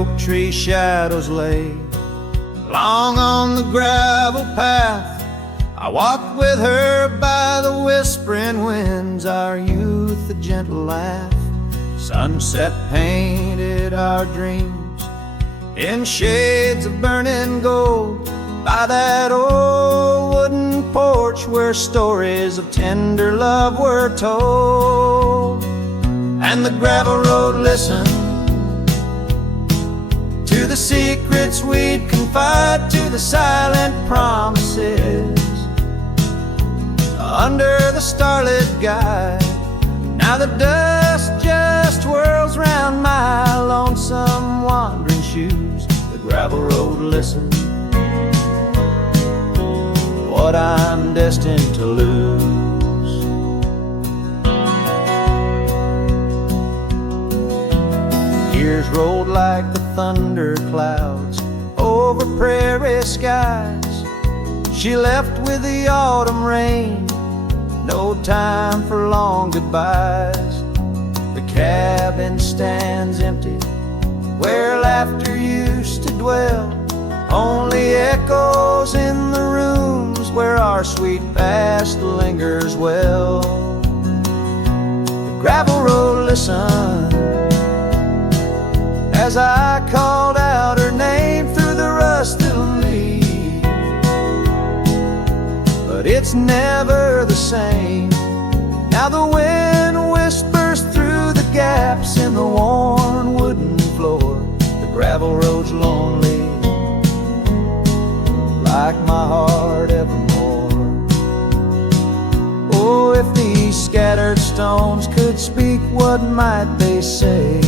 oak tree shadows lay long on the gravel path. I walked with her by the whispering winds, our youth a gentle laugh. Sunset painted our dreams in shades of burning gold by that old wooden porch where stories of tender love were told. And the gravel road listened to the secrets we'd confide, to the silent promises under the starlit guide. Now the dust just whirls round my lonesome wandering shoes. The gravel road listens what I'm destined to lose. Years rolled like the thunder clouds over prairie skies. She left with the autumn rain, no time for long goodbyes. The cabin stands empty where laughter used to dwell, only echoes in the rooms where our sweet past lingers well. The gravel road listened as I called out her name through the rust that'll leave, but it's never the same. Now the wind whispers through the gaps in the worn wooden floor. The gravel road's lonely like my heart evermore. Oh, if these scattered stones could speak, what might they say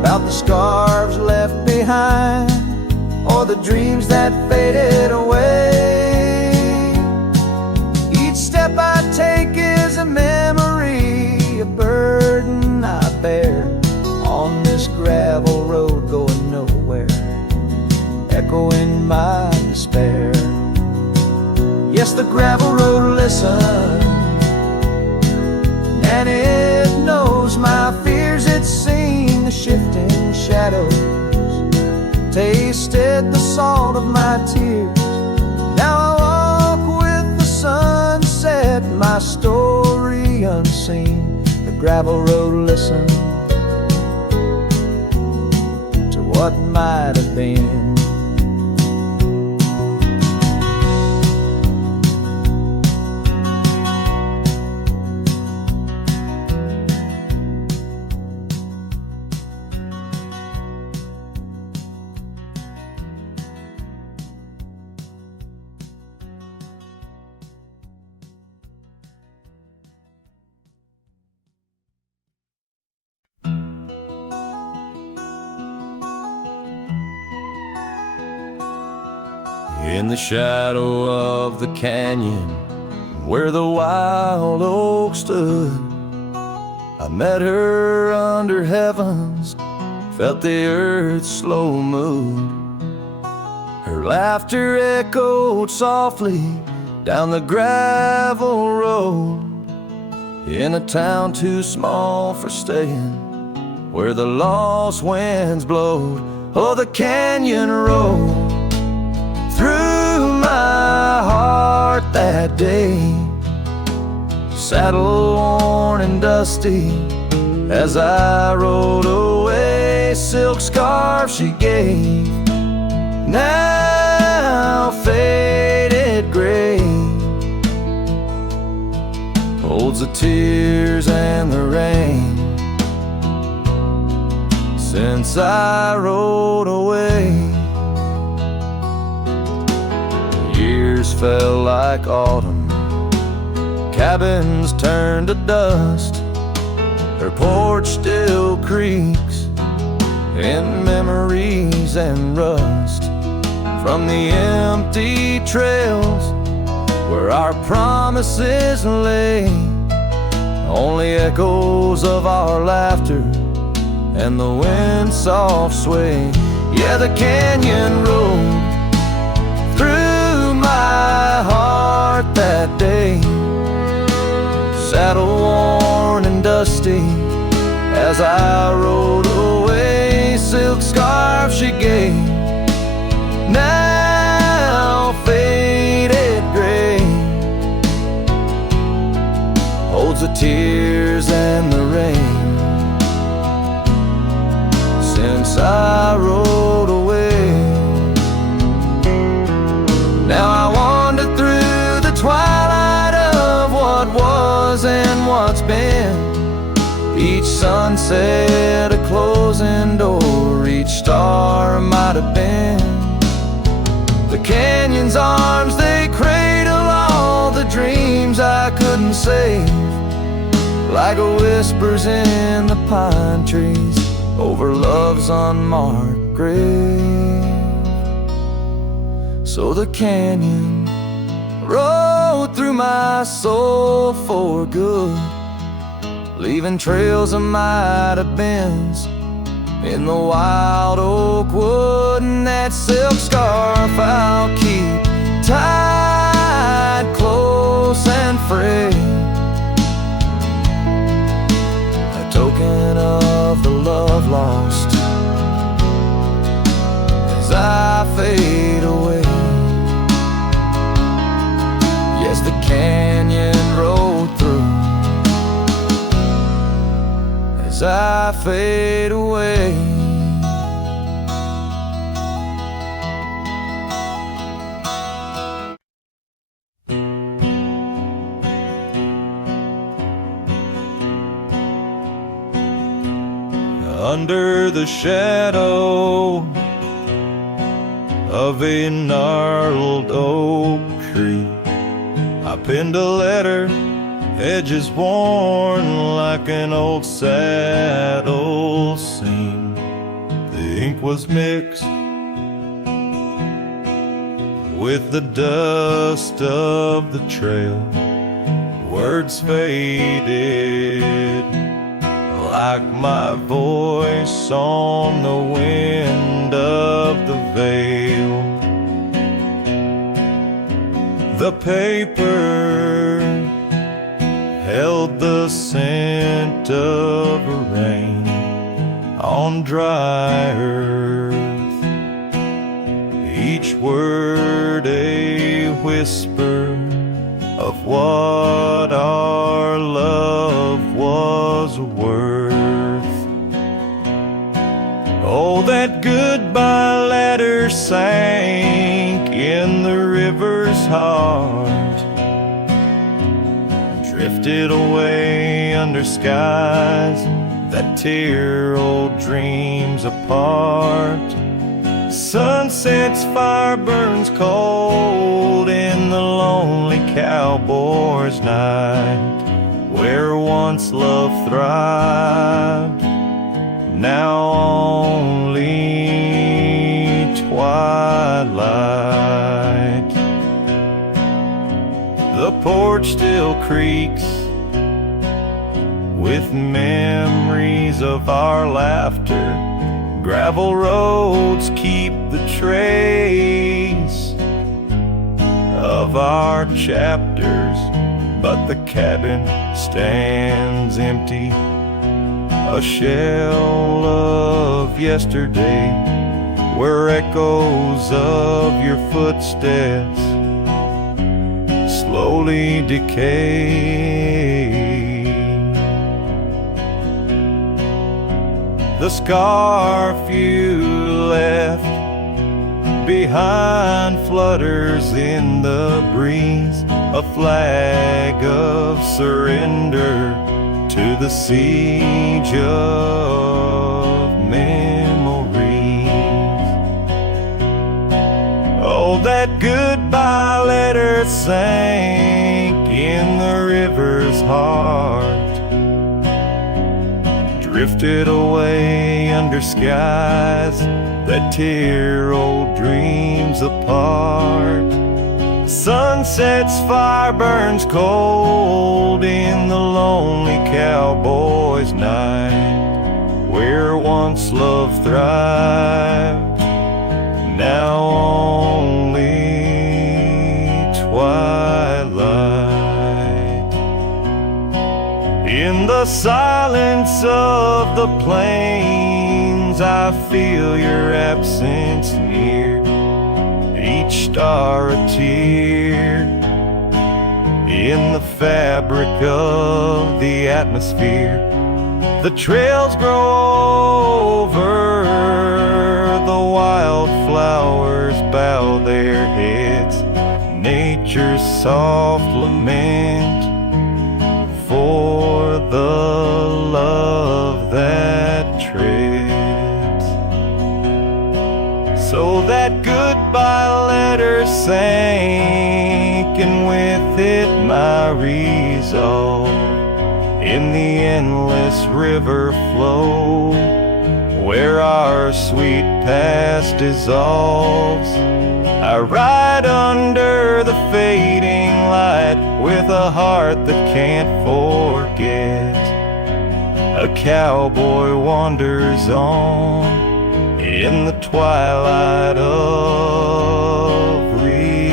about the scars left behind, or the dreams that faded away? Each step I take is a memory, a burden I bear on this gravel road going nowhere, echoing my despair. Yes, the gravel road listens, and it knows my fears. It's seen the shifting shadows, tasted the salt of my tears. Now I walk with the sunset, my story unseen. The gravel road listens to what might have been. In the shadow of the canyon where the wild oak stood, I met her under heavens, felt the earth's slow mood. Her laughter echoed softly down the gravel road, in a town too small for staying, where the lost winds blowed. Oh, the canyon road through my heart that day, saddle worn and dusty as I rode away. Silk scarf she gave, now faded gray, holds the tears and the rain since I rode away. Years fell like autumn, cabins turned to dust. Her porch still creaks in memories and rust from the empty trails where our promises lay. Only echoes of our laughter and the wind's soft sway. Yeah, the canyon road through my heart that day, saddle worn and dusty as I rode away. sunset, a closing door, each star might have been. The canyon's arms, they cradle all the dreams I couldn't save, like whispers in the pine trees over love's unmarked grave. So the canyon rode through my soul for good, leaving trails of might have beens in the wild oak wood. And that silk scarf I'll keep tied close and frayed, a token of the love lost as I fade away. Yes, the canyon rode through as I fade away. Under the shadow of a gnarled oak tree, I penned a letter, edges worn like an old saddle seam. The ink was mixed with the dust of the trail. Words faded like my voice on the wind of the veil. The paper held the scent of rain on dry earth, each word a whisper of what our love was worth. Oh, that goodbye letter sank in the river's heart, drifted away under skies that tear old dreams apart. Sunset's fire burns cold in the lonely cowboy's night, where once love thrived, now only twilight. The porch still creaks with memories of our laughter. Gravel roads keep the trace of our chapters, but the cabin stands empty, a shell of yesterday, where echoes of your footsteps slowly decay. The scarf you left behind flutters in the breeze, a flag of surrender to the siege of memories. Oh, that goodbye letter sank in the river's heart, drifted away under skies that tear old dreams apart. Sunset's fire burns cold in the lonely cowboy's night, where once love thrived, now only twilight. In the silence of the plains, I feel your absence near, each star a tear in the fabric of the atmosphere. The trails grow over, the wildflowers bow their heads, nature's soft lament for the love that goodbye letter sank, and with it my resolve. In the endless river flow, where our sweet past dissolves, I ride under the fading light with a heart that can't forget. A cowboy wanders on in the twilight of regret.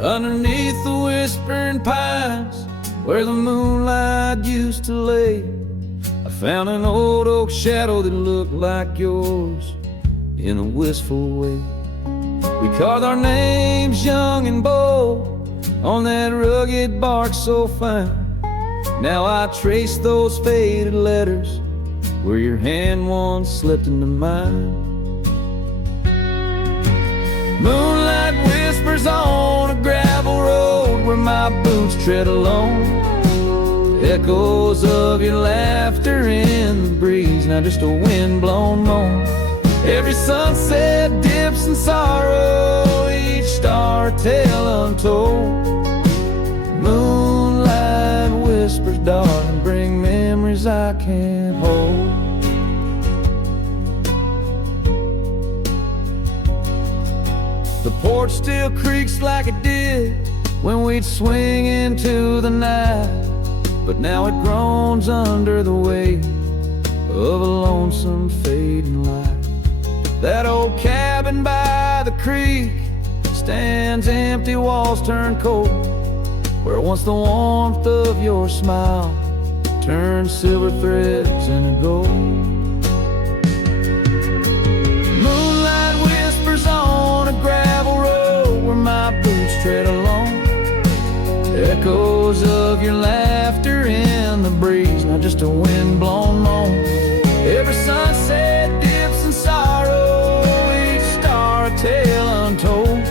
Underneath the whispering pines, where the moonlight used to lay, I found an old oak shadow that looked like yours in a wistful way. We carved our names young and bold on that rugged bark so fine. Now I trace those faded letters where your hand once slipped into mine. Moonlight whispers on a gravel road where my boots tread alone. Echoes of your laughter in the breeze, now just a wind-blown moan. Every sunset dips in sorrow, each star a tale untold. Moonlight whispers, darling, bring memories I can't hold. The porch still creaks like it did when we'd swing into the night, but now it groans under the weight of a lonesome fading light. That old cabin by the creek stands empty, walls turn cold, where once the warmth of your smile turned silver threads into gold. Moonlight whispers on a gravel road where my boots tread alone. Echoes of your laughter in the breeze, not just a wind-blown moan. Every sunset dips in sorrow, each star a tale untold.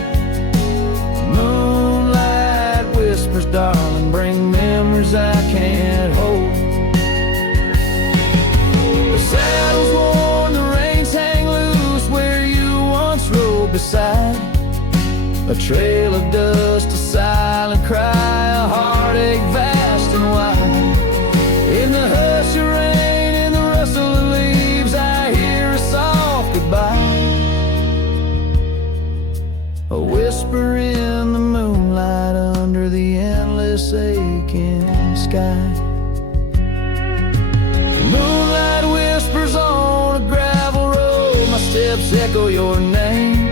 Moonlight whispers, darling, bring memories I can't hold. The saddle's worn, the reins hang loose where you once rode beside. A trail of dust, a silent cry, a heartache vast and wide. In the hush of rain, in the rustle of leaves, I hear a soft goodbye. A whisper in the moonlight under the endless aching sky. Moonlight whispers on a gravel road, my steps echo your name.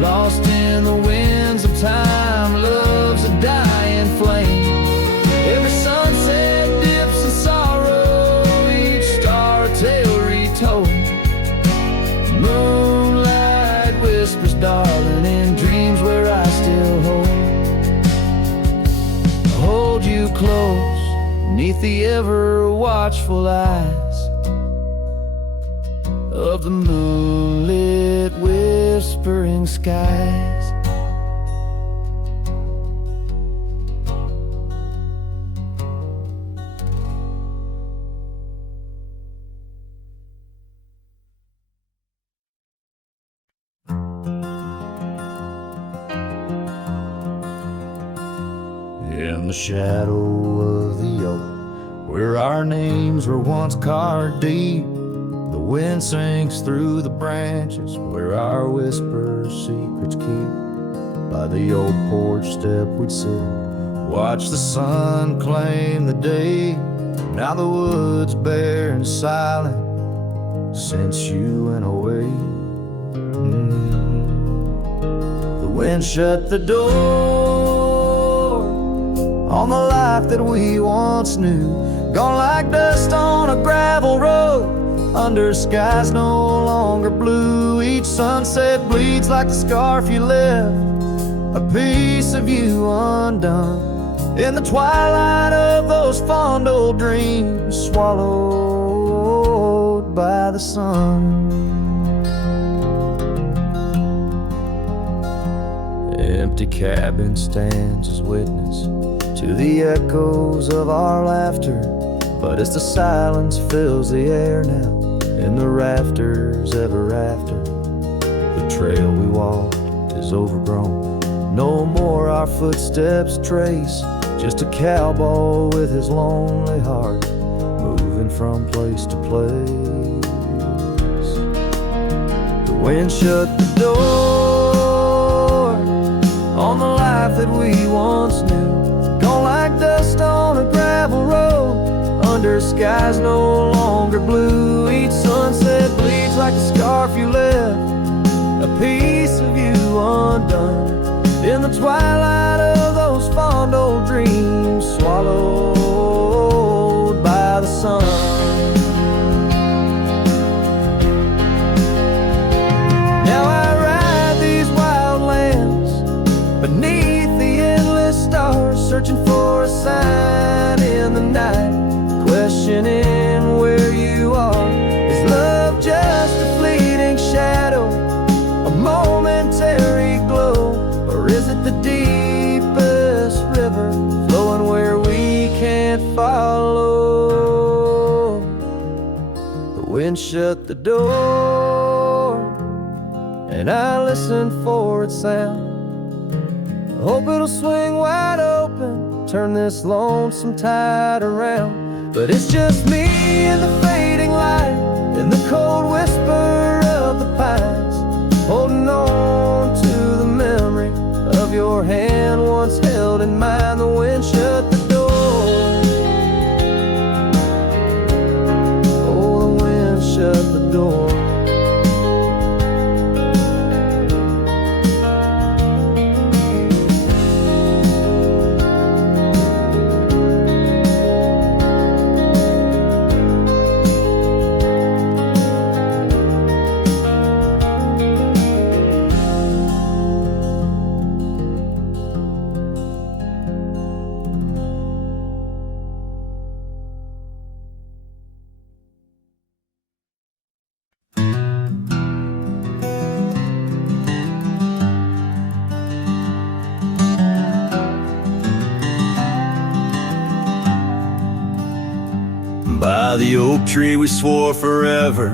Lost in the winds of time, love's a dying flame. Every sunset dips in sorrow, each star a tale retold. Moonlight whispers, darling, in dreams where I still hold you close, neath the ever watchful eyes of the moonlit whispering skies. In the shadow of the oak where our names were once carved deep. The wind sinks through the branches, where our whispers secrets keep. By the old porch step we'd sit, watch the sun claim the day. Now the wood's bare and silent since you went away. The wind shut the door on the life that we once knew, gone like dust on a gravel road, under skies no longer blue. Each sunset bleeds like the scarf you left, a piece of you undone. In the twilight of those fond old dreams, swallowed by the sun. Empty cabin stands as witness to the echoes of our laughter. But as the silence fills the air now, in the rafters ever after, the trail we walked is overgrown. No more our footsteps trace, just a cowboy with his lonely heart, moving from place to place. The wind shut the door on the life that we once knew, gone like dust on a gravel road, under skies no longer blue. Each sunset bleeds like the scarf you left, a piece of you undone. In the twilight of those fond old dreams, swallowed by the sun. Now I ride these wild lands beneath the endless stars, searching for a sign in the night, questioning where you are. Is love just a fleeting shadow, a momentary glow? Or is it the deepest river, flowing where we can't follow? The wind shut the door, and I listen for its sound. I hope it'll swing wide open, turn this lonesome tide around. But it's just me and the fading light, and the cold whisper of the pines, holding on to the memory of your hand once held in mine. The wind shut the door. Oh, the wind shut the door. By the oak tree we swore forever,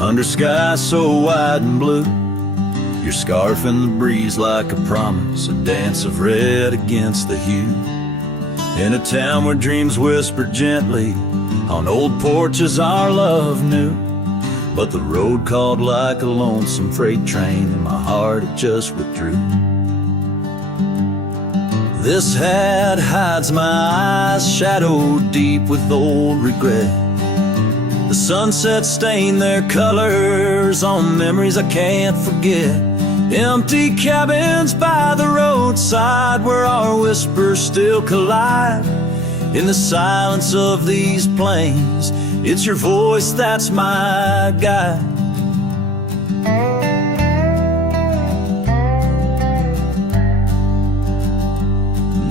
under skies so wide and blue. Your scarf in the breeze like a promise, a dance of red against the hue. In a town where dreams whispered gently, on old porches our love knew. But the road called like a lonesome freight train, and my heart it just withdrew. This hat hides my eyes, shadowed deep with old regret. The sunset stained their colors on memories I can't forget. Empty cabins by the roadside where our whispers still collide. In the silence of these plains, it's your voice that's my guide.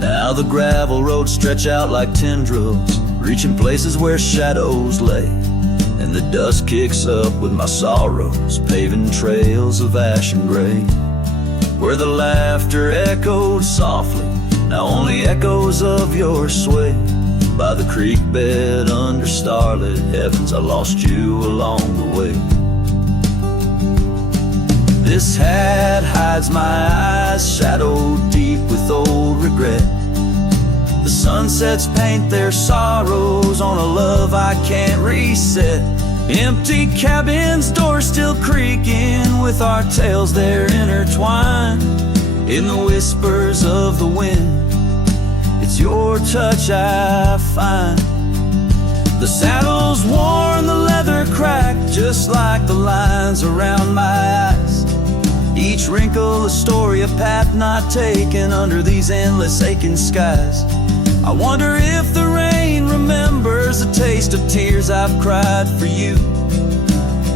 Now the gravel roads stretch out like tendrils, reaching places where shadows lay. And the dust kicks up with my sorrows, paving trails of ash and gray. Where the laughter echoed softly, now only echoes of your sway. By the creek bed under starlit heavens, I lost you along the way. This hat hides my eyes, shadowed deep with old regret. The The sunsets paint their sorrows on a love I can't reset. Empty cabins, doors still creaking, with our tales there intertwined. In the whispers of the wind, it's your touch I find. The saddle's worn, the leather cracked, just like the lines around my eyes. Each wrinkle a story, a path not taken under these endless aching skies. I wonder if the rain remembers the taste of tears I've cried for you.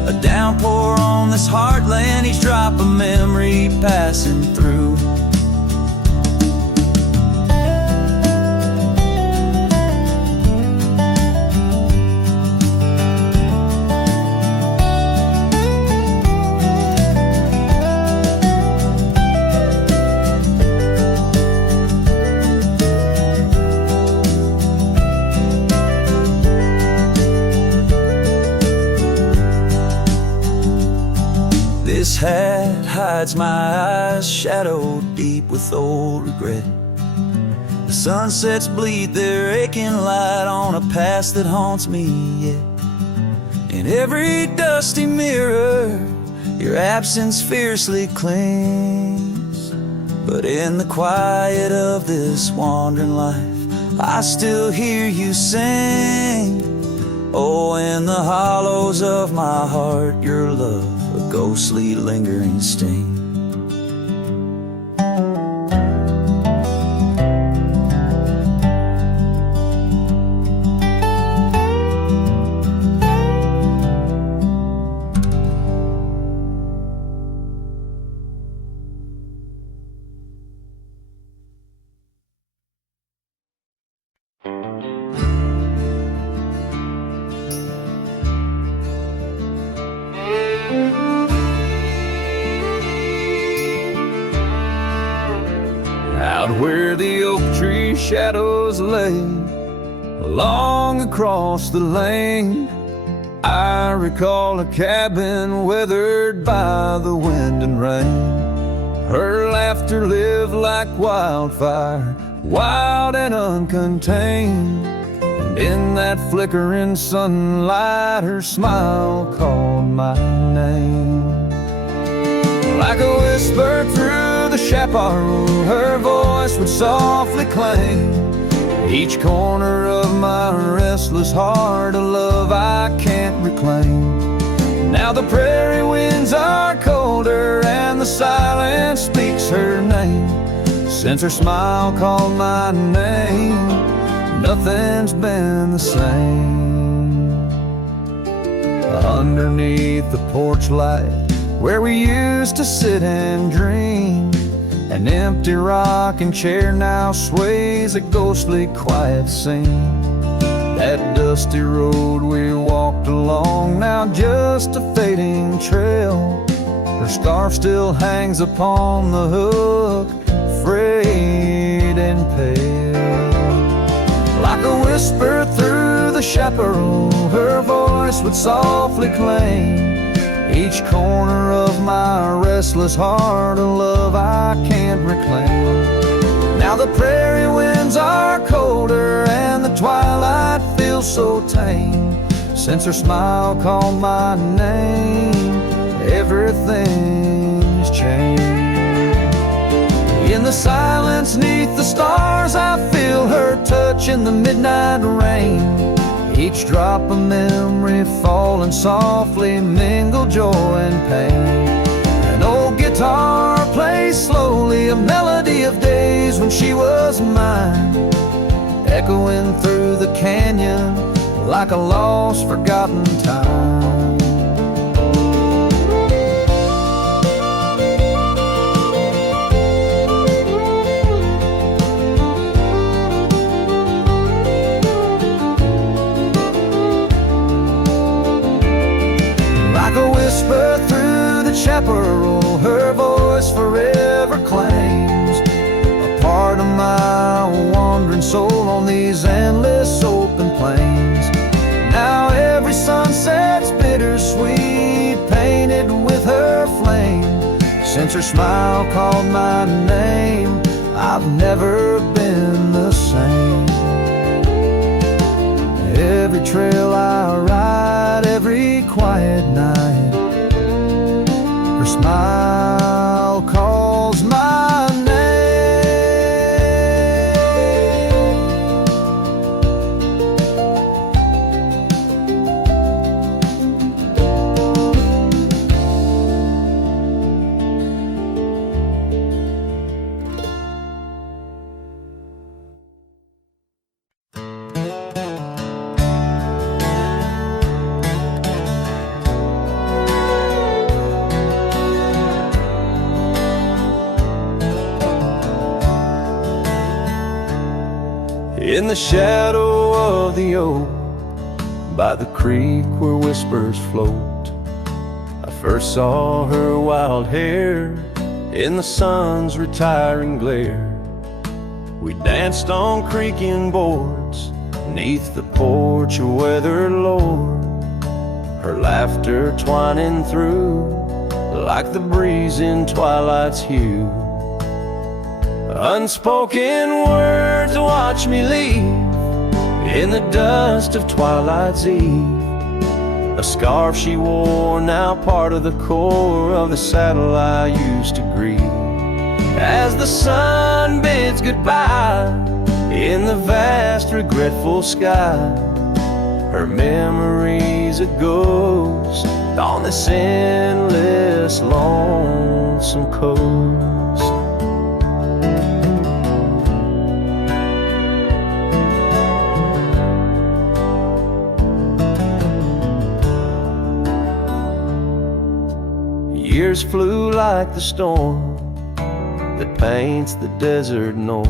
A downpour on this heartland, each drop a memory passing through. This hat hides my eyes, shadowed deep with old regret. The sunsets bleed their aching light on a past that haunts me yet. In every dusty mirror, your absence fiercely clings. But in the quiet of this wandering life, I still hear you sing. Oh, in the hollows of my heart, your love, a ghostly lingering sting. Out where the oak tree shadows lay, along across the lane, I recall a cabin weathered by the wind and rain. Her laughter lived like wildfire, wild and uncontained. And in that flickering sunlight, her smile called my name. Like a whisper through the chaparral, her voice would softly clang. Each corner of my restless heart, a love I can't reclaim. Now the prairie winds are colder and the silence speaks her name. Since her smile called my name, nothing's been the same. Underneath the porch light, where we used to sit and dream, an empty rocking chair now sways, a ghostly quiet scene. That dusty road we walked along, now just a fading trail. Her scarf still hangs upon the hook, frayed and pale. Like a whisper through the chaparral, her voice would softly claim. Each corner of my restless heart, a love I can't reclaim. Now the prairie winds are colder and the twilight feels so tame. Since her smile called my name, everything's changed. In the silence neath the stars, I feel her touch in the midnight rain. Each drop of memory falling softly mingle joy and pain. An old guitar plays slowly a melody of days when she was mine, echoing through the canyon like a lost forgotten time. Like a whisper through the chaparral, her voice forever claims a part of my wandering soul on these endless open plains. Now every sunset's bittersweet, painted with her flame. Since her smile called my name, I've never been the same. every trail I ride, every quiet night. Her smile calls my name. In the shadow of the oak, by the creek where whispers float, I first saw her wild hair in the sun's retiring glare. We danced on creaking boards neath the porch of weathered lore, her laughter twining through like the breeze in twilight's hue. Unspoken words watch me leave in the dust of twilight's eve. A scarf she wore, now part of the core of the saddle I used to grieve. As the sun bids goodbye in the vast regretful sky, her memory's a ghost on this endless lonesome coast. Years flew like the storm that paints the desert north,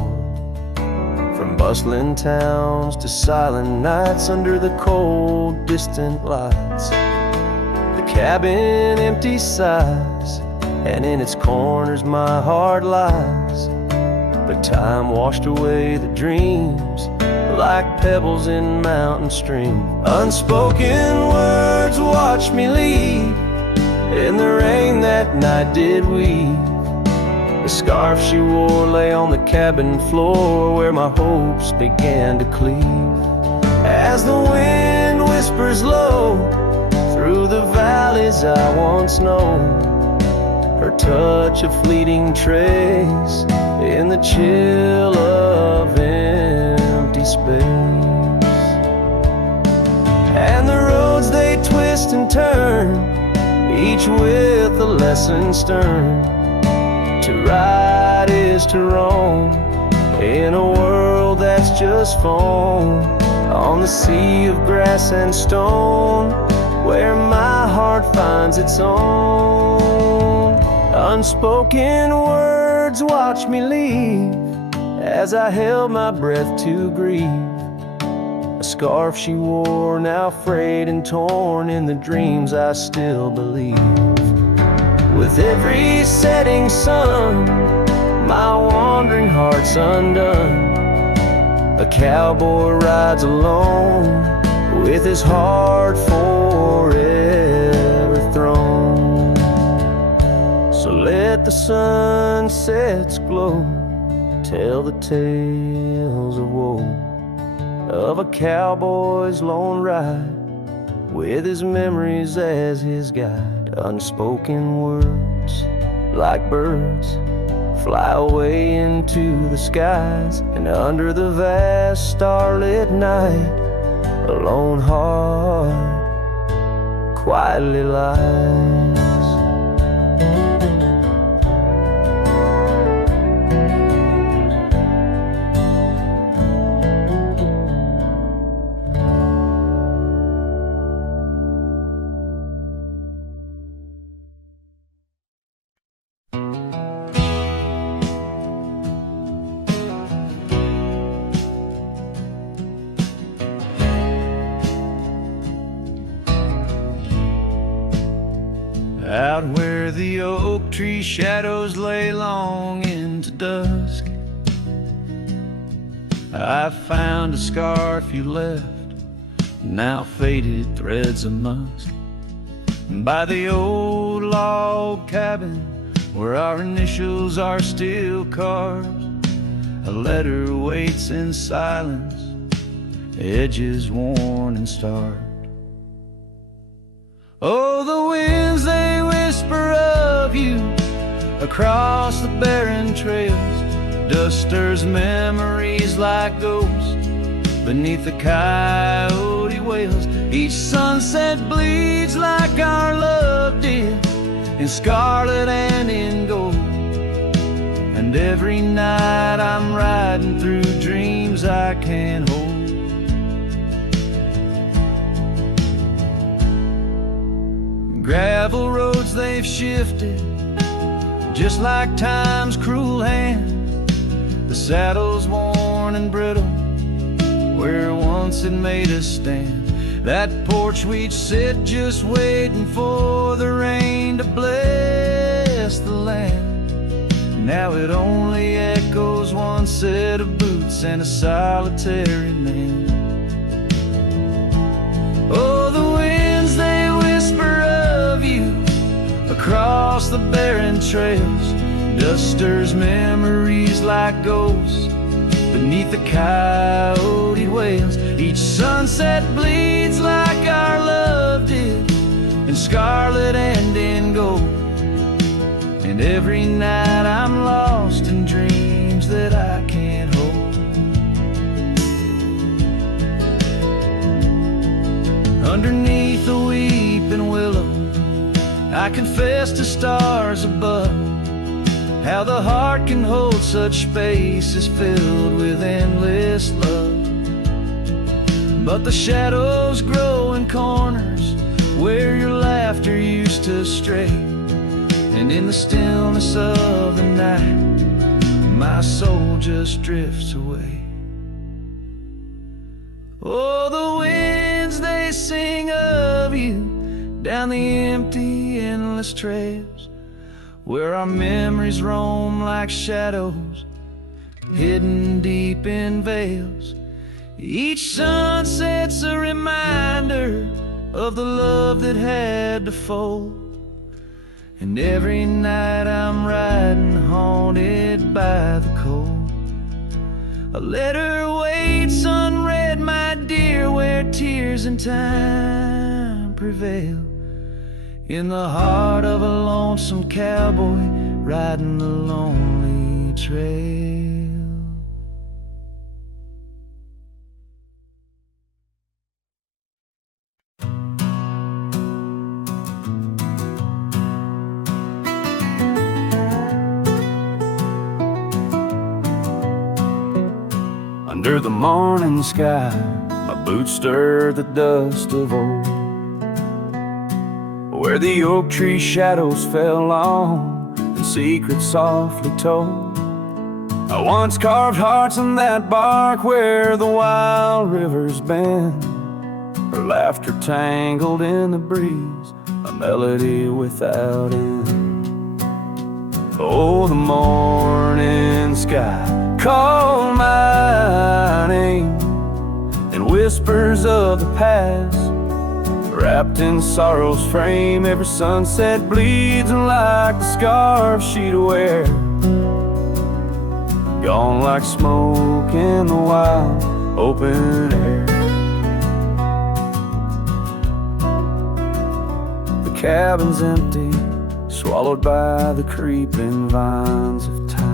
from bustling towns to silent nights under the cold, distant lights. The cabin empty sighs, and in its corners my heart lies. But time washed away the dreams like pebbles in mountain streams. Unspoken words watch me leave in the rain that night did weave. The scarf she wore lay on the cabin floor where my hopes began to cleave. As the wind whispers low through the valleys I once known, her touch a fleeting trace in the chill of empty space. And the roads they twist and turn, each with a lesson stern. To ride is to roam in a world that's just foam, on the sea of grass and stone where my heart finds its own. Unspoken words watch me leave as I held my breath to grieve. A scarf she wore, now frayed and torn in the dreams I still believe. With every setting sun, my wandering heart's undone. A cowboy rides alone with his heart forever thrown. So let the sunsets glow, tell the tales of woe, of a cowboy's lone ride with his memories as his guide. Unspoken words like birds fly away into the skies, and under the vast starlit night a lone heart quietly lies. Out where the oak tree shadows lay long into dusk, I found a scarf you left, now faded threads of musk, by the old log cabin where our initials are still carved. A letter waits in silence edges worn and starred. Oh, the winds, they whisper of you across the barren trails. Dusters memories like ghosts beneath the coyote wails. Each sunset bleeds like our love did, in scarlet and in gold. And every night I'm riding through dreams I can't hold. Gravel roads, they've shifted just like time's cruel hand. The saddle's worn and brittle where once it made us stand. That porch we'd sit just waiting for the rain to bless the land. Now it only echoes one set of boots and a solitary man. Oh, the winds, they whisper of you across the barren trails. Dusters memories like ghosts beneath the coyote wails. Each sunset bleeds like our love did, in scarlet and in gold. And every night I'm lost in dreams that I can't hold. Underneath the weeping willow, I confess to stars above, how the heart can hold such spaces filled with endless love. But the shadows grow in corners where your laughter used to stray, and in the stillness of the night my soul just drifts away. Oh, the winds, they sing of you down the empty, endless trails, where our memories roam like shadows hidden deep in veils. Each sunset's a reminder of the love that had to fold. And every night I'm riding haunted by the cold. A letter waits unread, my dear, where tears and time prevail, in the heart of a lonesome cowboy riding the lonely trail. Under the morning sky, my boots stir the dust of old, where the oak tree shadows fell long and secrets softly told. I once carved hearts on that bark where the wild rivers bend, her laughter tangled in the breeze, a melody without end. Oh, the morning sky called my name in whispers of the past, wrapped in sorrow's frame. Every sunset bleeds like the scarf she'd wear, gone like smoke in the wild open air. The cabin's empty, swallowed by the creeping vines of time.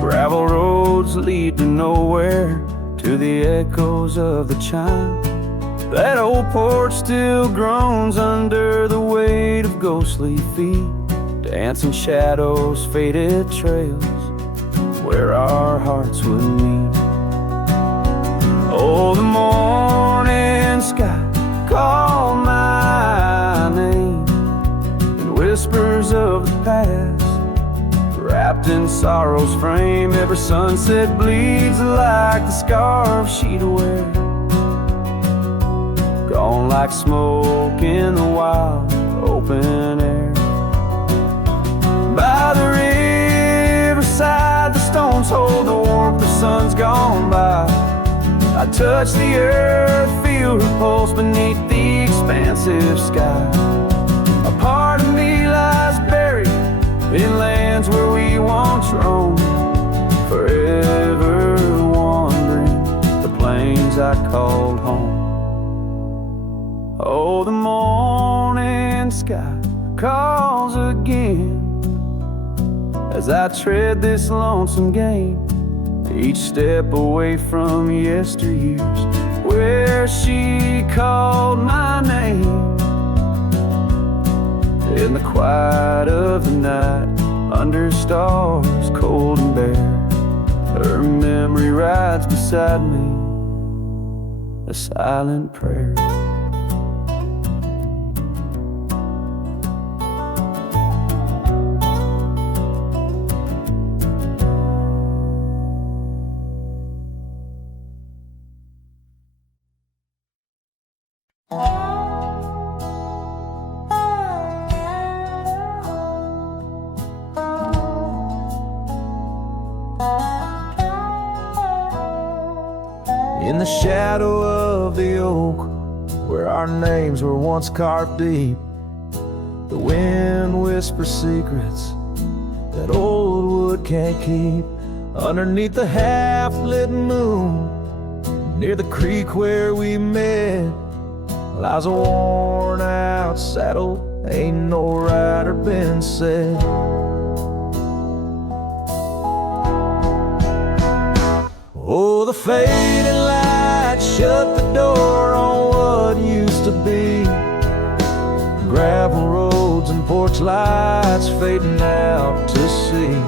Gravel roads lead to nowhere, to the echoes of the chime. That old porch still groans under the weight of ghostly feet, dancing shadows, faded trails where our hearts would meet. Oh, the morning sky called my name in whispers of the past, wrapped in sorrow's frame. Every sunset bleeds like the scarf she'd wear, gone like smoke in the wild open air. By the riverside, the stones hold the warmth, the sun's gone by. I touch the earth, feel her pulse beneath the expansive sky. A part of me lies buried in lands where we once roamed, forever wandering the plains I Oh, the morning sky calls again as I tread this lonesome game, each step away from yesteryears where she called my name. In the quiet of the night, under stars cold and bare, her memory rides beside me, a silent prayer. In the shadow of the oak, where our names were once carved deep, the wind whispers secrets that old wood can't keep. Underneath the half-lit moon, near the creek where we met, lies a worn-out saddle, ain't no rider been said. Oh, the fading light shut the door on what used to be. Gravel roads and porch lights fading out to sea.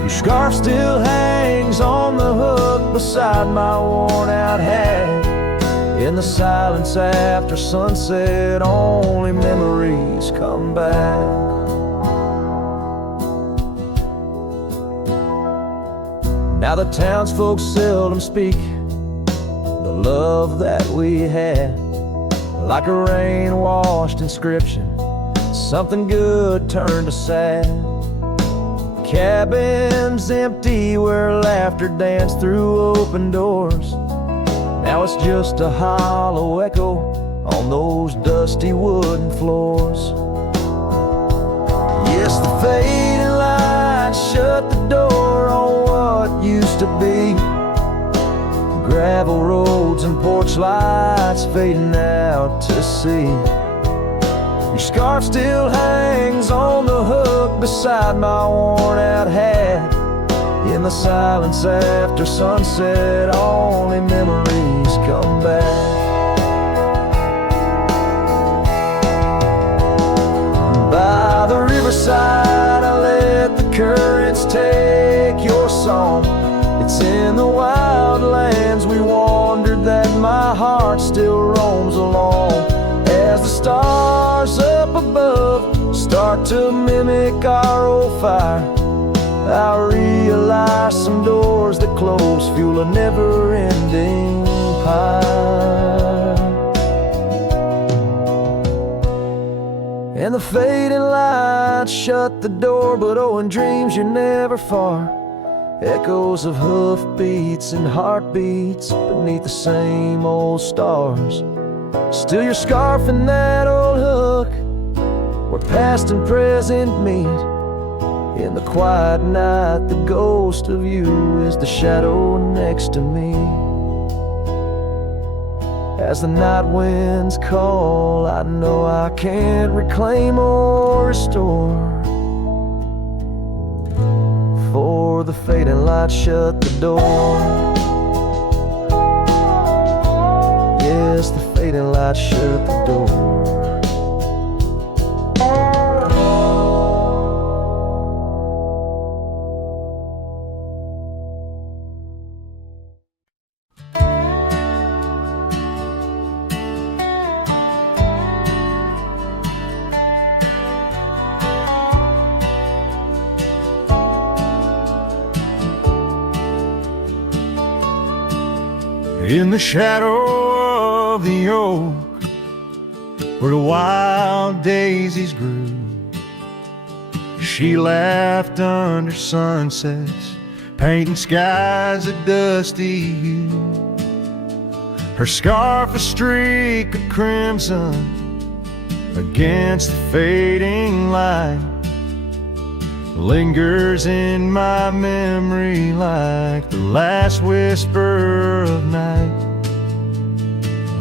Your scarf still hangs on the hook beside my worn-out hat. In the silence after sunset, only memories come back. Now the townsfolk seldom speak the love that we had, like a rain-washed inscription, something good turned to sad. Cabins empty where laughter danced through open doors. Now it's just a hollow echo on those dusty wooden floors. Yes, the fading light shut the door on what used to be. Gravel roads and porch lights fading out to sea. Your scarf still hangs on the hook beside my worn-out hat. In the silence after sunset, only memories come back. By the riverside, I let the currents take your song. It's in the wild lands we wandered that my heart still roams along. As the stars up above start to mimic our old fire, I realize some doors that close fuel a never-ending pyre. And the fading lights shut the door, but oh, in dreams you're never far. Echoes of hoofbeats and heartbeats beneath the same old stars. Still your scarf and that old hook, where past and present meet. In the quiet night, the ghost of you is the shadow next to me. As the night winds call, I know I can't reclaim or restore. For the fading light shut the door. Yes, the fading light shut the door. In the shadow of the oak, where the wild daisies grew, she laughed under sunsets, painting skies a dusty hue. Her scarf a streak of crimson against the fading light, lingers in my memory like the last whisper of night.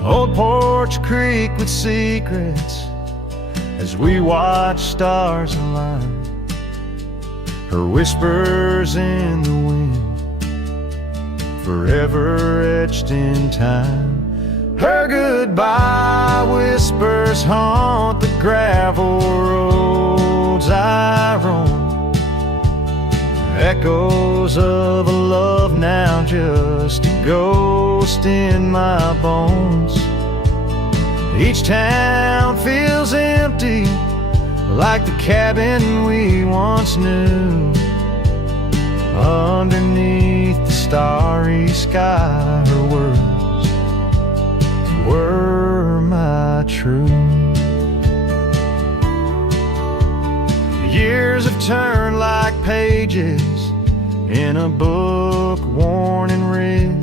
Old porch creek with secrets as we watch stars align. Her whispers in the wind, forever etched in time. Her goodbye whispers haunt the gravel roads I roam. Echoes of a love now just a ghost in my bones. Each town feels empty, like the cabin we once knew. Underneath the starry sky, her words were my truth. Years have turned like pages in a book worn and read.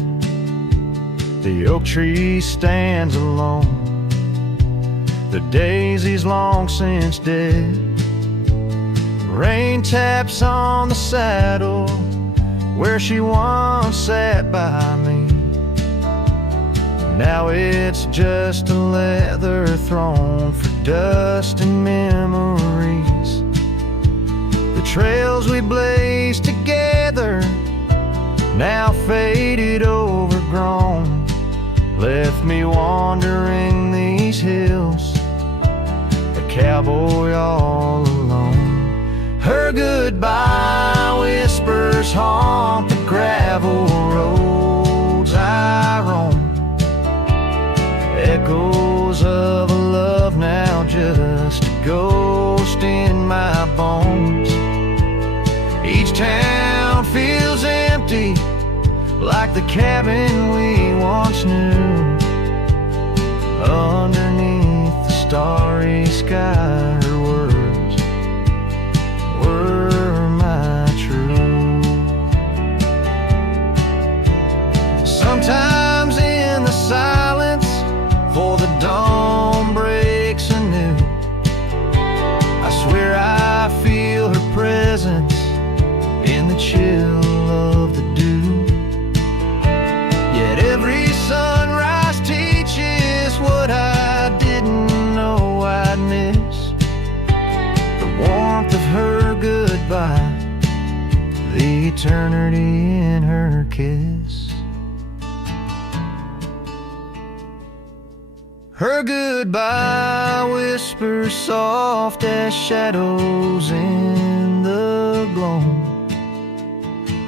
The oak tree stands alone, the daisy's long since dead. Rain taps on the saddle where she once sat by me. Now it's just a leather throne for dust and memories. The trails we blazed together, now faded, overgrown, left me wandering these hills, a cowboy all alone. Her goodbye whispers haunt the gravel roads I roam. Echoes of a love now just a ghost in my bones. Each town feels empty, like the cabin we once knew. Underneath the starry sky, her words were my truth. Sometimes in the silence, for the dawn breaks anew, I swear I feel her presence in the chill of the dew. Yet every sunrise teaches what I didn't know I'd miss. The warmth of her goodbye, the eternity in her kiss. Her goodbye whispers soft as shadows in the gloam,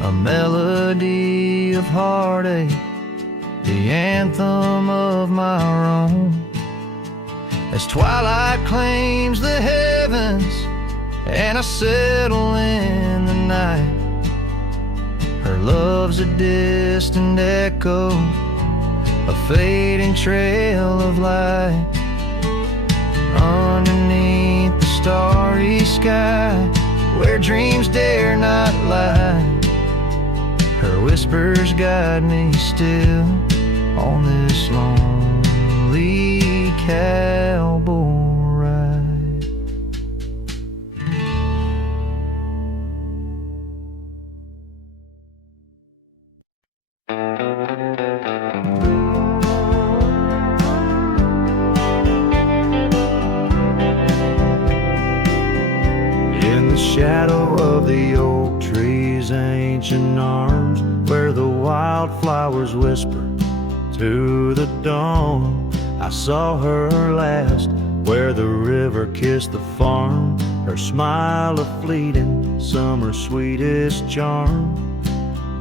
a melody of heartache, the anthem of my own. As twilight claims the heavens and I settle in the night, her love's a distant echo, a fading trail of light. Underneath the starry sky, where dreams dare not lie, her whispers guide me still on this lonely cowboy ride. In the shadow of the oak trees' ancient arms, where the wildflowers whisper to the dawn, I saw her last, where the river kissed the farm, her smile a fleeting summer's sweetest charm.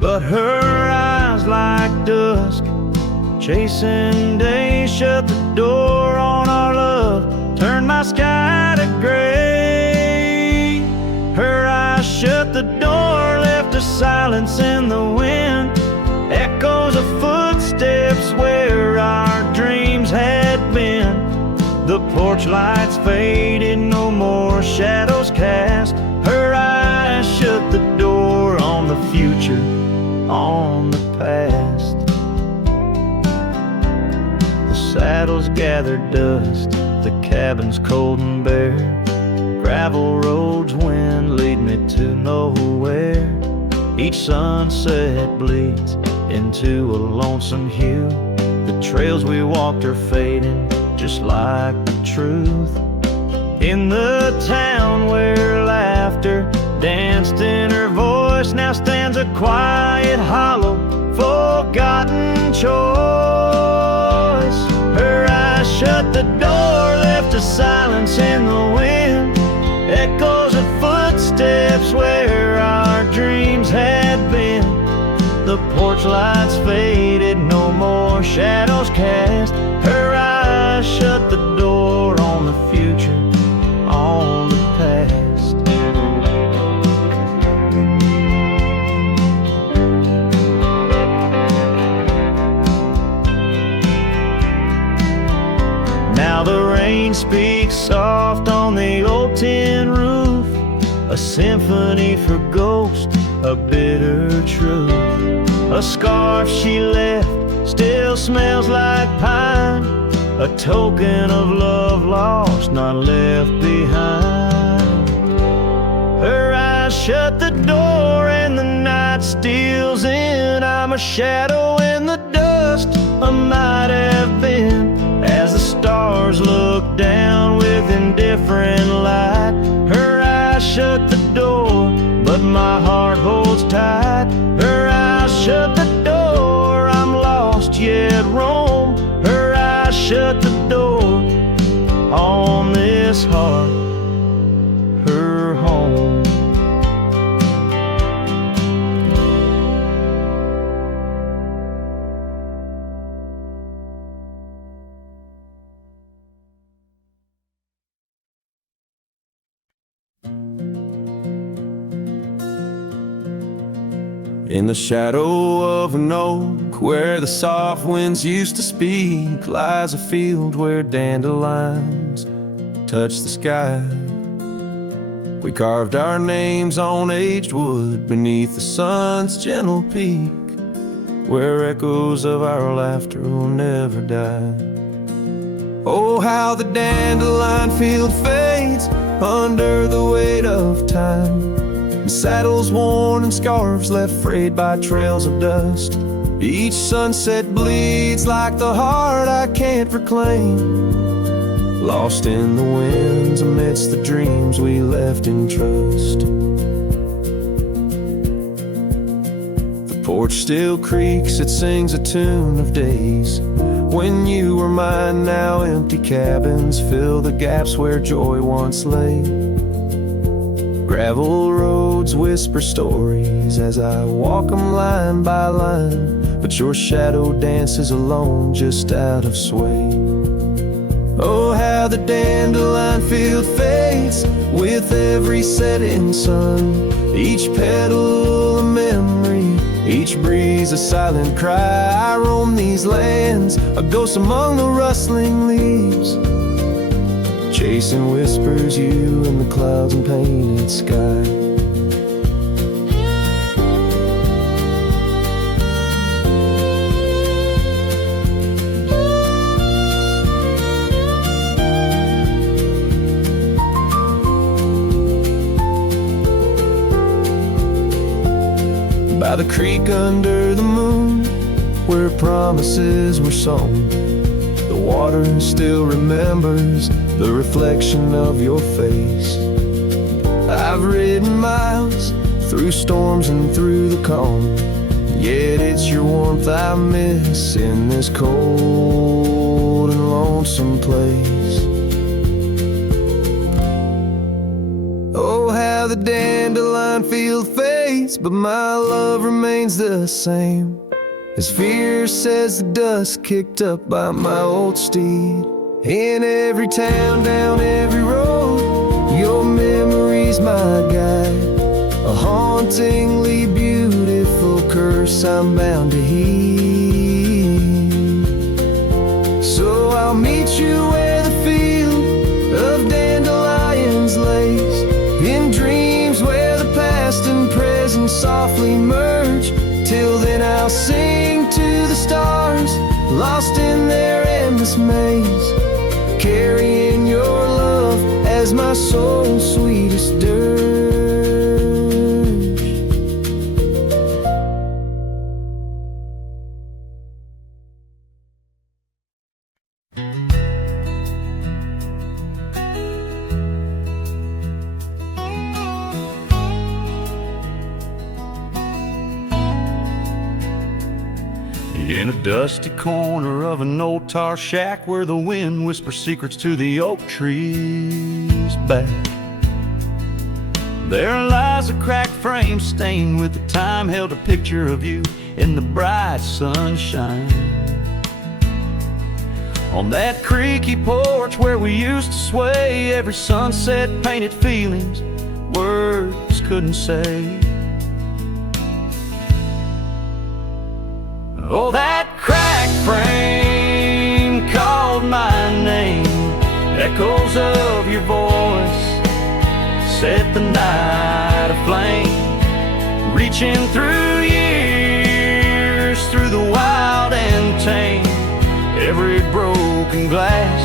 But her eyes like dusk, chasing day, shut the door on our love, turned my sky to gray. Her eyes shut the door, left a silence in the wind, echoes of footsteps where our dreams had been. The porch lights faded, no more shadows cast. Her eyes shut the door on the future, on the past. The saddles gathered dust, the cabin's cold and bare, gravel roads wind lead me to nowhere. Each sunset bleeds into a lonesome hue, the trails we walked are fading, just like the truth. In the town where laughter danced in her voice, now stands a quiet, hollow, forgotten choice. Her eyes shut the door, left a silence in the wind, echoes of footsteps where our dreams had been. The porch lights faded, no more shadows cast. Her eyes shut the door on the future, on the past. Now the rain speaks soft on the old tin roof, a symphony for ghosts, a bitter truth. A scarf she left still smells like pine, a token of love lost, not left behind. Her eyes shut the door and the night steals in. I'm a shadow in the dust, I might have been. As the stars look down with indifferent light, her eyes shut the door, but my heart holds tight. Her eyes shut the door, I'm lost yet roam. Her eyes shut the door on this heart, her home. In the shadow of an oak, where the soft winds used to speak, lies a field where dandelions touch the sky. We carved our names on aged wood beneath the sun's gentle peak, where echoes of our laughter will never die. Oh, how the dandelion field fades under the weight of time, and saddles worn and scarves left frayed by trails of dust. Each sunset bleeds like the heart I can't reclaim, lost in the winds amidst the dreams we left in trust. The porch still creaks, it sings a tune of days when you were mine. Now empty cabins fill the gaps where joy once lay. Gravel roads whisper stories as I walk them line by line, but your shadow dances alone just out of sway. Oh, how the dandelion field fades with every setting sun, each petal a memory, each breeze a silent cry. I roam these lands, a ghost among the rustling leaves, chasing whispers, you in the clouds and painted sky. By the creek under the moon, where promises were sown, the water still remembers the reflection of your face. I've ridden miles through storms and through the calm, yet it's your warmth I miss in this cold and lonesome place. Oh, how the dandelion field fades, but my love remains the same, as fierce as the dust kicked up by my old steed. In every town, down every road, your memory's my guide, a hauntingly beautiful curse I'm bound to heed. So I'll meet you where the field of dandelions lays, in dreams where the past and present softly merge. Till then I'll sing to the stars, lost in their endless maze, carrying your love as my soul's sweetest dirge. In a dusty corner of an old tar shack where the wind whispers secrets to the oak trees back, there lies a cracked frame stained with the time, held a picture of you in the bright sunshine. On that creaky porch where we used to sway, every sunset painted feelings words couldn't say. Oh, that cracked frame called my name. Echoes of your voice set the night aflame, reaching through years, through the wild and tame. Every broken glass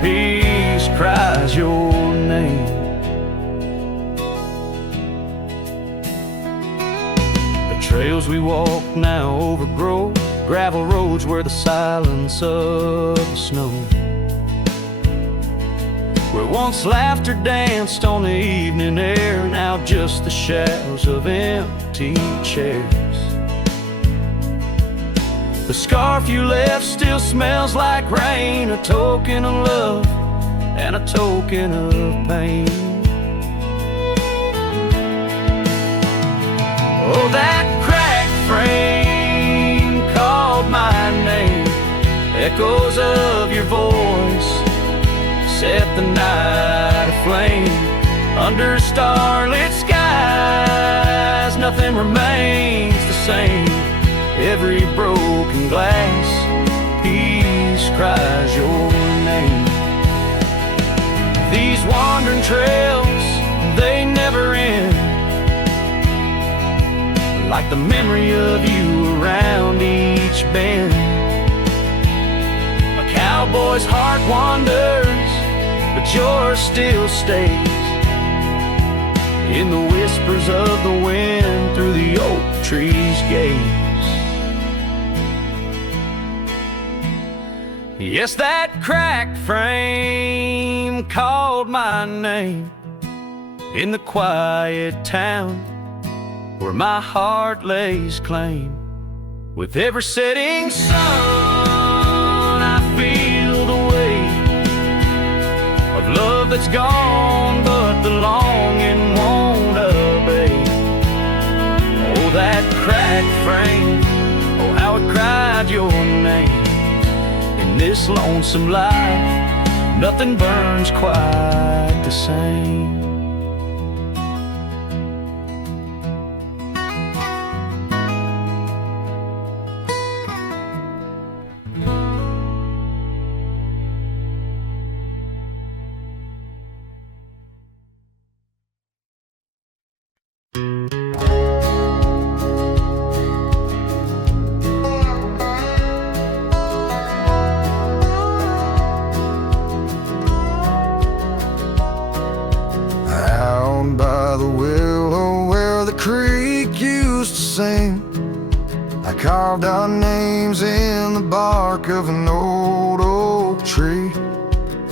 piece cries your name. Trails we walk now overgrow gravel roads where the silence of the snow, where once laughter danced on the evening air, now just the shadows of empty chairs. The scarf you left still smells like rain, a token of love and a token of pain. Oh, that frame called my name. Echoes of your voice set the night aflame. Under starlit skies, nothing remains the same. Every broken glass piece cries your name. These wandering trails, they never end, like the memory of you around each bend. A cowboy's heart wanders, but yours still stays in the whispers of the wind through the oak tree's gaze. Yes, that cracked frame called my name in the quiet town where my heart lays claim. With every setting sun, I feel the weight of love that's gone, but the longing won't abate. Oh, that cracked frame, oh, how it cried your name. In this lonesome life, nothing burns quite the same. I carved our names in the bark of an old oak tree.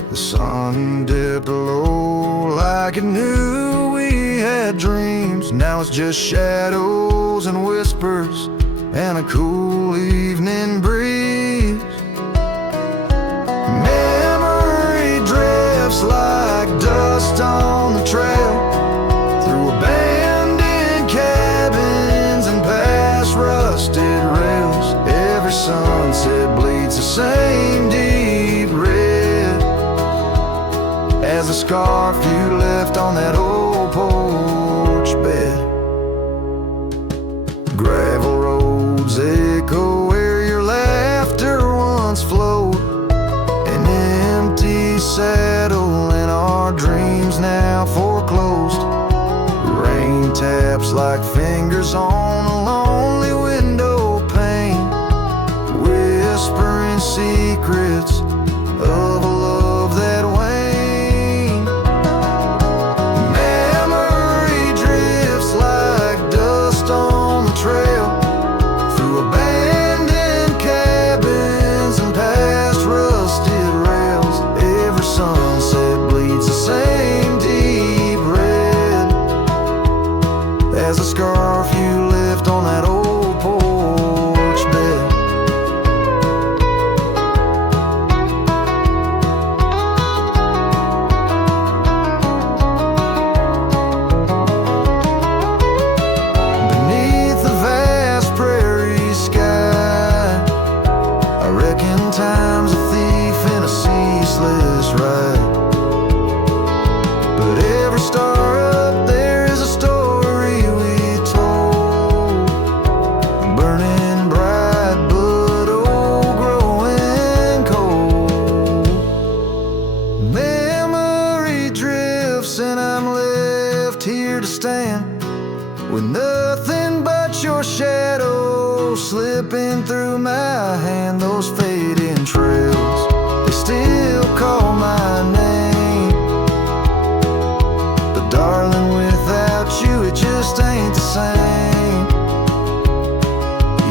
The sun dipped low like it knew we had dreams. Now it's just shadows and whispers and a cool evening breeze. Memory drifts like dust on the trail, through abandoned cabins and past rusted rails. Every sunset bleeds the same deep red as the scarf you left on that old porch bed. Gravel roads echo where your laughter once flowed, an empty saddle and our dreams now foreclosed. Rain taps like fingers on a lonely window pane, whispering secrets of a love that waned. Memory drifts like dust on the trail, to stand with nothing but your shadow slipping through my hand. Those fading trails, they still call my name, but darling, without you it just ain't the same.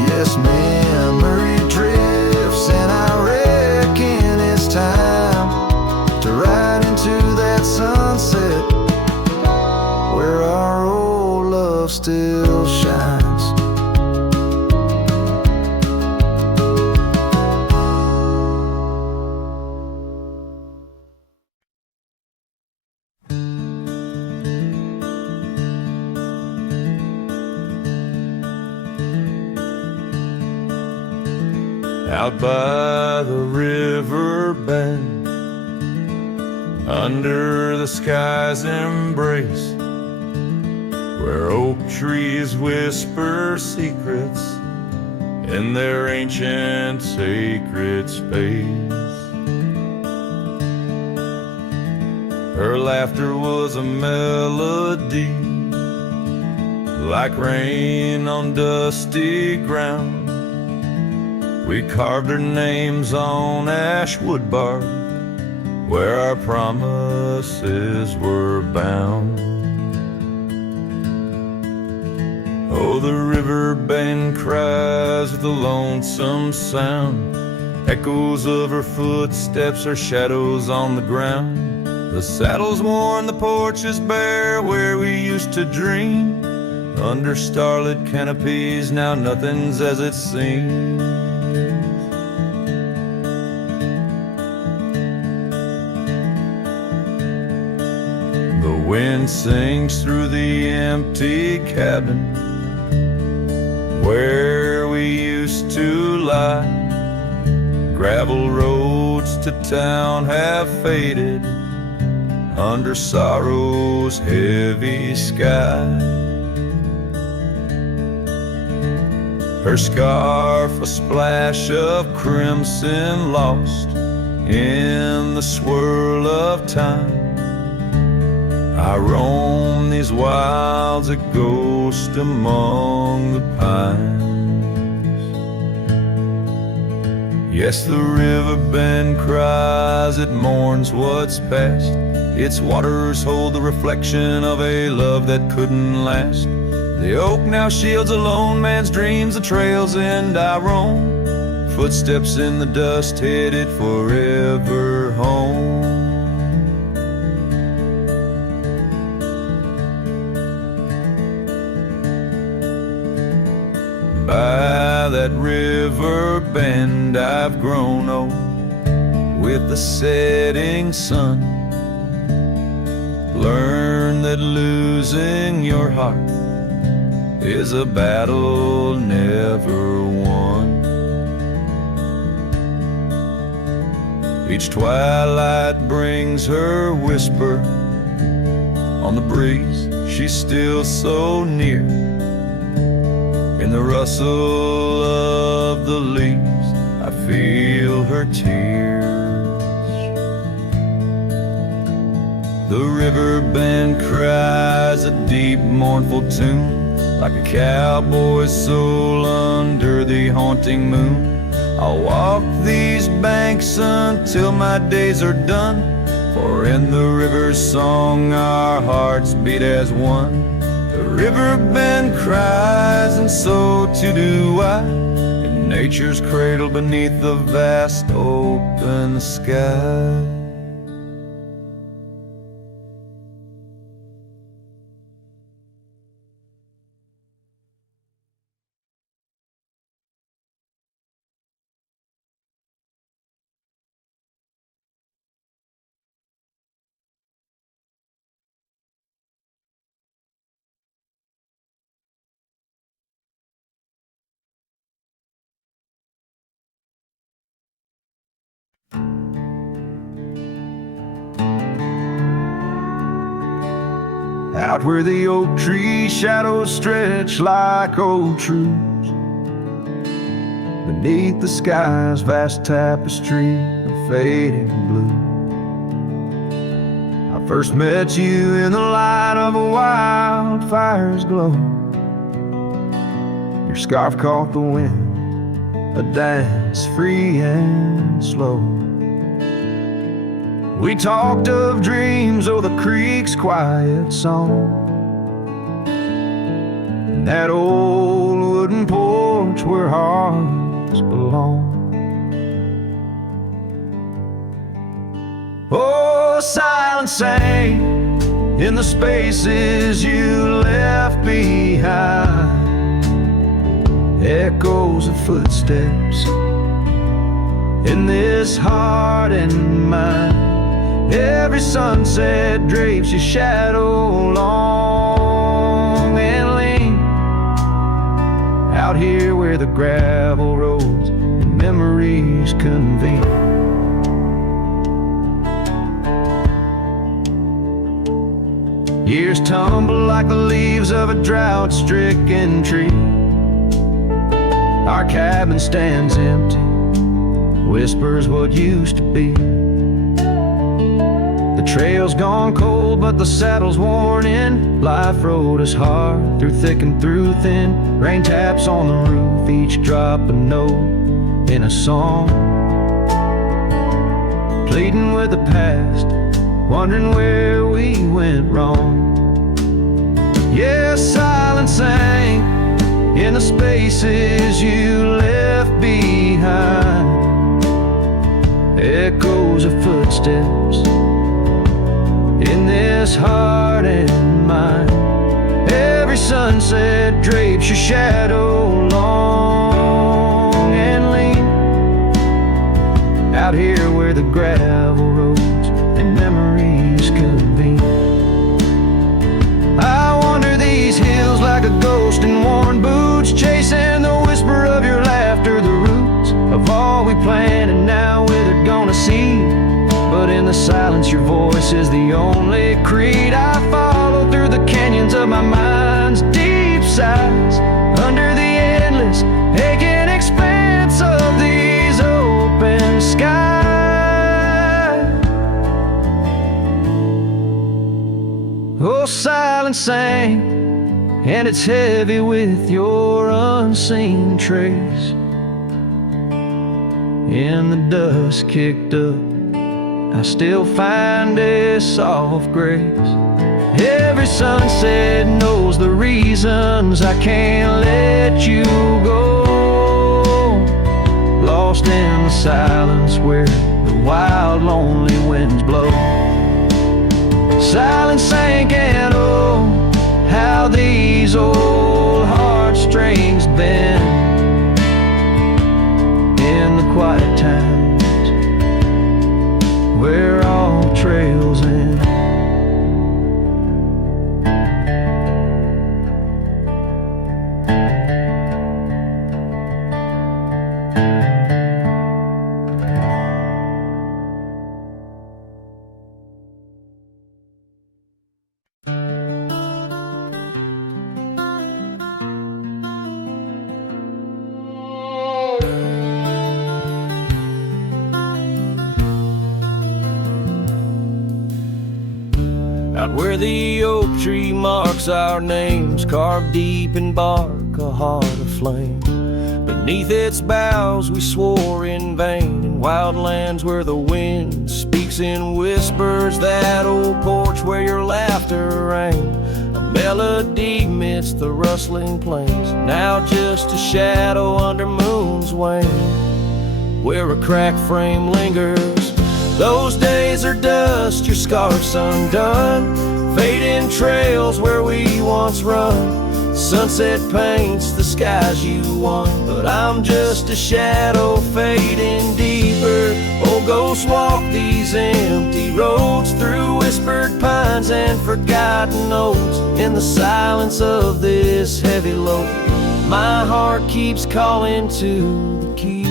Yes, memory drifts, and I reckon it's time to ride into that sunset where our old love still shines. Out by the river bend, under the sky's embrace, where oak trees whisper secrets in their ancient sacred space. Her laughter was a melody, like rain on dusty ground. We carved our names on ash wood bark, where our promises were bound. Oh, the river bend cries with a lonesome sound, echoes of her footsteps, her shadows on the ground. The saddle's worn, the porch is bare, where we used to dream. Under starlit canopies, now nothing's as it seems. The wind sings through the empty cabin where we used to lie. Gravel roads to town have faded under sorrow's heavy sky. Her scarf a splash of crimson lost in the swirl of time. I roam these wilds, a ghost among the pines. Yes, the river bend cries, it mourns what's past. Its waters hold the reflection of a love that couldn't last. The oak now shields a lone man's dreams, the trail's end I roam, footsteps in the dust headed forever home. By that river bend I've grown old with the setting sun. Learn that losing your heart is a battle never won. Each twilight brings her whisper on the breeze. She's still so near. In the rustle of the leaves, I feel her tears. The river bend cries a deep, mournful tune, like a cowboy's soul under the haunting moon. I'll walk these banks until my days are done, for in the river's song our hearts beat as one. The river bend cries, and so too do I, in nature's cradle beneath the vast open sky. Out where the oak tree shadows stretch like old truths, beneath the sky's vast tapestry of fading blue, I First met you in the light of a wildfire's glow. Your scarf caught the wind, a dance free and slow. We talked of dreams, oh, the creek's quiet song, and that old wooden porch where hearts belong. Oh, silence sang in the spaces you left behind. Echoes of footsteps in this heart and mind. Every sunset drapes your shadow long and lean. Out here where the gravel roads and memories convene. Years tumble like the leaves of a drought-stricken tree. Our cabin stands empty, whispers what used to be. The trail's gone cold, but the saddle's worn in. Life rode us hard, through thick and through thin. Rain taps on the roof, each drop a note in a song. Pleading with the past, wondering where we went wrong. Yeah, silence sang in the spaces you left behind. Echoes of footsteps in this heart and mind. Every sunset drapes your shadow long and lean. Out here where the gravel roads and memories convene. I wander these hills like a ghost in worn boots, chasing the whisper of your laughter, the roots of all we planned and now withered gonna see. But in the silence your voice is the only creed I follow through the canyons of my mind's deep sighs, under the endless aching expanse of these open skies. Oh, silence sang, and it's heavy with your unseen trace. In the dust kicked up, I still find a soft grace. Every sunset knows the reasons I can't let you go. Lost in the silence where the wild, lonely winds blow. Silence sank and oh, how these old heartstrings bend in the quiet times where all trails end. Out where the oak tree marks our names, carved deep in bark, a heart aflame. Beneath its boughs we swore in vain, in wild lands where the wind speaks in whispers, that old porch where your laughter rang, a melody midst the rustling plains, now just a shadow under moon's wane, where a cracked frame lingers. Those days are dust, your scarf's undone, fading trails where we once run. Sunset paints the skies you won, but I'm just a shadow fading deeper. Oh, ghosts walk these empty roads through whispered pines and forgotten oaks. In the silence of this heavy load, my heart keeps calling to the keeper.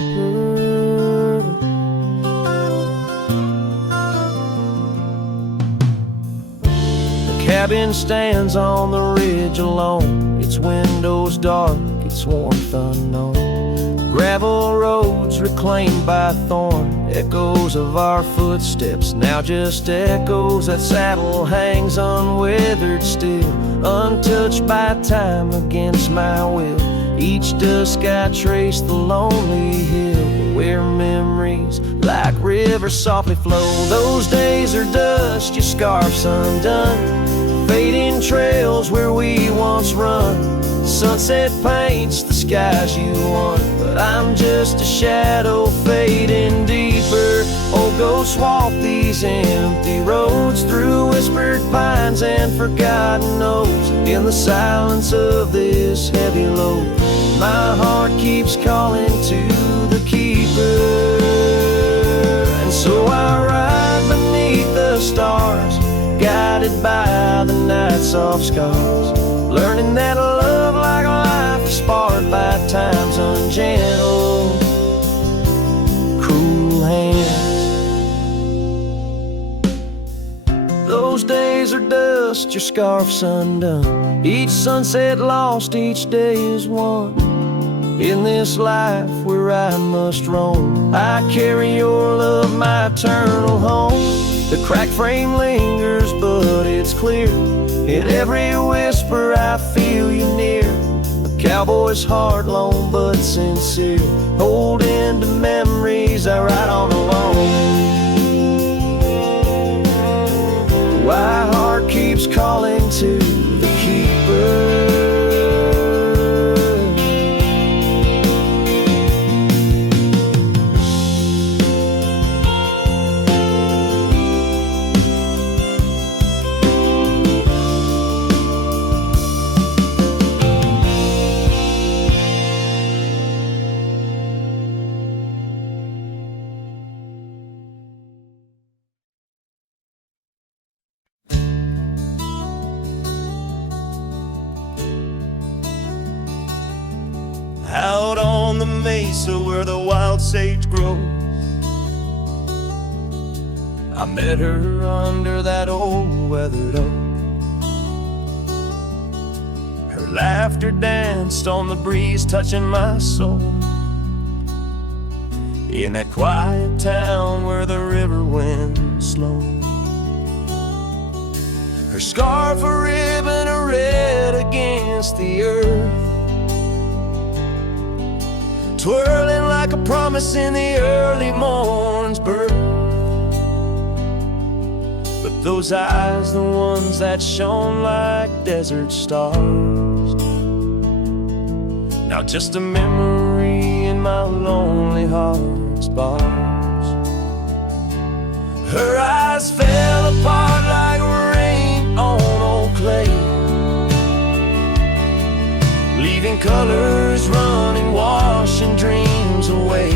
Cabin stands on the ridge alone, its windows dark, its warmth unknown. Gravel roads reclaimed by thorn, Echoes of our footsteps, now just echoes. That saddle hangs unweathered still, untouched by time against my will. Each dusk I trace the lonely hill where memories like rivers softly flow. Those days are dust, your scarf's undone, fading trails where we once run. Sunset paints the skies you want, but I'm just a shadow fading deeper. Oh, go swamp these empty roads through whispered pines and forgotten oaks. In the silence of this heavy load, my heart keeps calling to the keeper. And so I ride beneath the stars, guided by the night's soft scars, learning that love like life is sparred by time's ungentle, cruel hands. Those days are dust, your scarf's undone. Each sunset lost, each day is won. In this life where I must roam, I carry your love, my eternal home. The cracked frame lingers, but it's clear. In every whisper I feel you near. A cowboy's heart, lone but sincere, holding to memories I ride on alone. My heart keeps calling to the keeper. Out on the mesa where the wild sage grows, I met her under that old weathered oak. her laughter danced on the breeze, touching my soul. In that quiet town where the river winds slow, her scarf a ribbon of red against the earth, twirling like a promise in the early morning's birth. But those eyes, the ones that shone like desert stars, now just a memory in my lonely heart's bars. Her eyes fell apart like rain on old clay, leaving colors running, washing dreams away.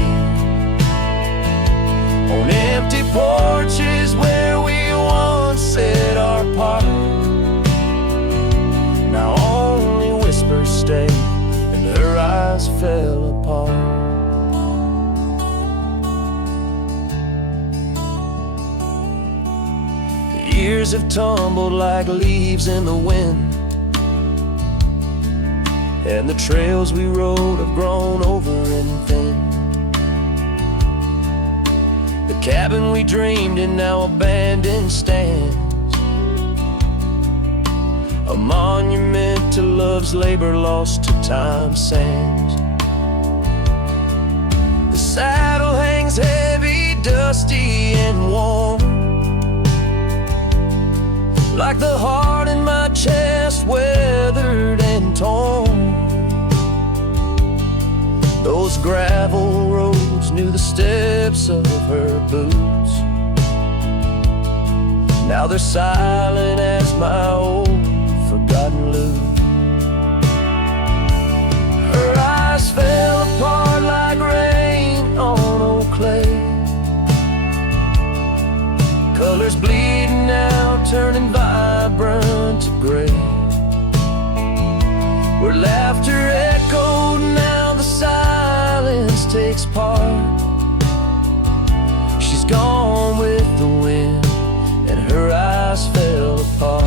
On empty porches where we once said our part, now only whispers stay, and her eyes fell apart. The years have tumbled like leaves in the wind, and the trails we rode have grown over and thin. The cabin we dreamed in now abandoned stands, a monument to love's labor lost to time's sands. The saddle hangs heavy, dusty and warm, like the heart in my chest, weathered and torn. Those gravel roads knew the steps of her boots, now they're silent as my old forgotten lute. Her eyes fell apart like rain on old clay, colors bleeding out, turning vibrant to gray. Where laughter echoed, now the silence takes part. She's gone with the wind, and her eyes fell apart.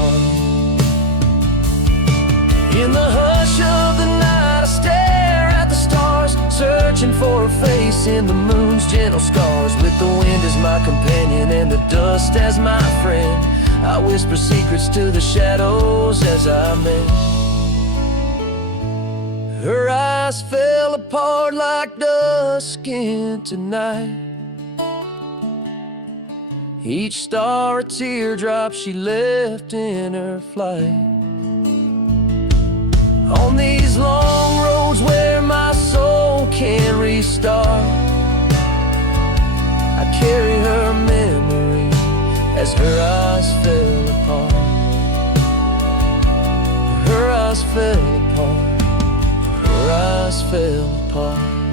face in the moon's gentle scars, with the wind as my companion and the dust as my friend. I whisper secrets to the shadows as I mend. Her eyes fell apart like dusk into night, each star a teardrop she left in her flight. On these long roads where my soul can't restart, I carry her memory as her eyes fell apart. Her eyes fell apart. Her eyes fell apart.